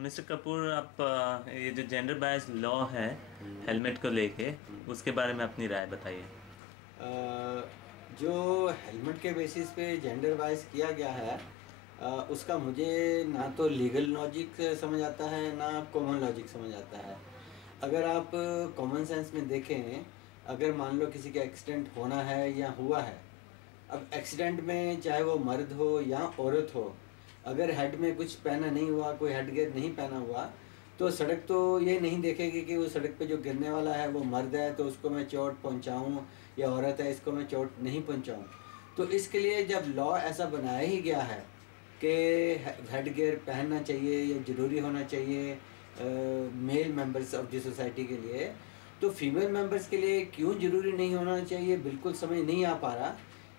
Mister Kapoor, आप ये जो जेंडर बायस लॉ है हम्म, हेलमेट को लेके, हम्म। उसके बारे में अपनी राय बताइए। अ, जो हेलमेट के बेसिस पे जेंडर वाइज किया गया है, उसका मुझे ना तो लीगल लॉजिक समझ आता है ना कॉमन लॉजिक समझ आता है। अगर आप कॉमन सेंस में देखें, अगर मान लो किसी का एक्सीडेंट होना है या हुआ है, अब एक्सीडेंट में चाहे वो मर्द हो या औरत हो, अगर हेड में कुछ पहना नहीं हुआ, कोई हेड गियर नहीं पहना हुआ, तो सड़क तो ये नहीं देखेगी कि वो सड़क पे जो गिरने वाला है वो मर्द है तो उसको मैं चोट पहुंचाऊं, या औरत है इसको मैं चोट नहीं पहुंचाऊं। तो इसके लिए जब लॉ ऐसा बनाया ही गया है कि हेड गियर पहनना चाहिए, या ज़रूरी होना चाहिए male members of the society के लिए, तो फीमेल मेंबर्स के लिए क्यों ज़रूरी नहीं होना चाहिए, बिल्कुल समझ नहीं आ पा रहा।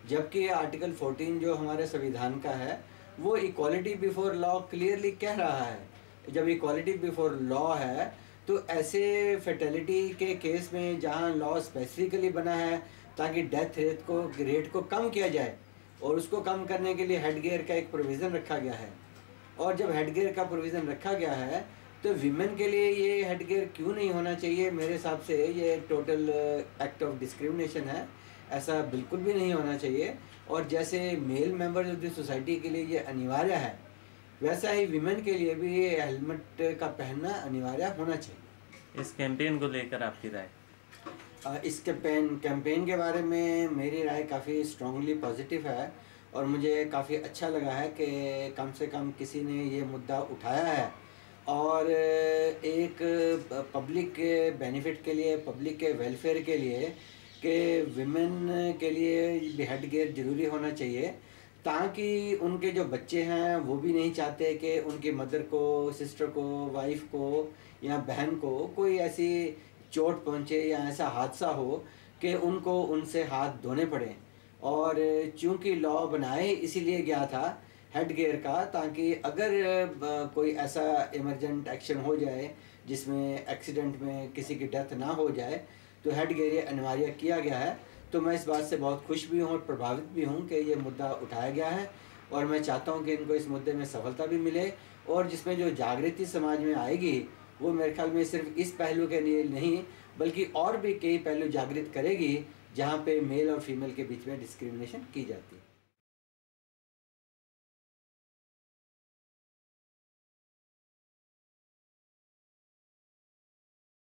जबकि आर्टिकल 14 जो हमारे संविधान का है, वो इक्वालिटी बिफोर लॉ क्लियरली कह रहा है। जब इक्वालिटी बिफोर लॉ है, तो ऐसे फेटेलिटी के केस में जहाँ लॉ स्पेसिफिकली बना है ताकि डेथ रेट को कम किया जाए, और उसको कम करने के लिए हेड गियर का एक प्रोविज़न रखा गया है। और जब हेड गियर का प्रोविज़न रखा गया है, तो वीमेन के लिए ये हेड गियर क्यों नहीं होना चाहिए? मेरे हिसाब से ये टोटल एक्ट ऑफ डिस्क्रिमिनेशन है, ऐसा बिल्कुल भी नहीं होना चाहिए। और जैसे male members of the society के लिए ये अनिवार्य है, वैसा ही वीमेन के लिए भी ये हेलमेट का पहनना अनिवार्य होना चाहिए। इस कैंपेन को लेकर आपकी राय। इस कैंपेन के बारे में मेरी राय काफ़ी स्ट्रांगली पॉजिटिव है, और मुझे काफ़ी अच्छा लगा है कि कम से कम किसी ने ये मुद्दा उठाया है, और एक पब्लिक के बेनिफिट के लिए, पब्लिक के वेलफेयर के लिए, कि विमेन के लिए हेड गियर ज़रूरी होना चाहिए, ताकि उनके जो बच्चे हैं वो भी नहीं चाहते कि उनकी मदर को, सिस्टर को, वाइफ को या बहन को कोई ऐसी चोट पहुंचे या ऐसा हादसा हो कि उनको उनसे हाथ धोने पड़े। और चूंकि लॉ बनाए इसीलिए गया था हेड गियर का, ताकि अगर कोई ऐसा इमरजेंट एक्शन हो जाए जिसमें एक्सीडेंट में किसी की डेथ ना हो जाए, तो हेड गियर ये अनिवार्य किया गया है। तो मैं इस बात से बहुत खुश भी हूँ और प्रभावित भी हूँ कि ये मुद्दा उठाया गया है, और मैं चाहता हूँ कि इनको इस मुद्दे में सफलता भी मिले, और जिसमें जो जागृति समाज में आएगी, वो मेरे ख्याल में सिर्फ इस पहलू के लिए नहीं, बल्कि और भी कई पहलू जागृत करेगी जहाँ पे मेल और फीमेल के बीच में डिस्क्रिमिनेशन की जाती है।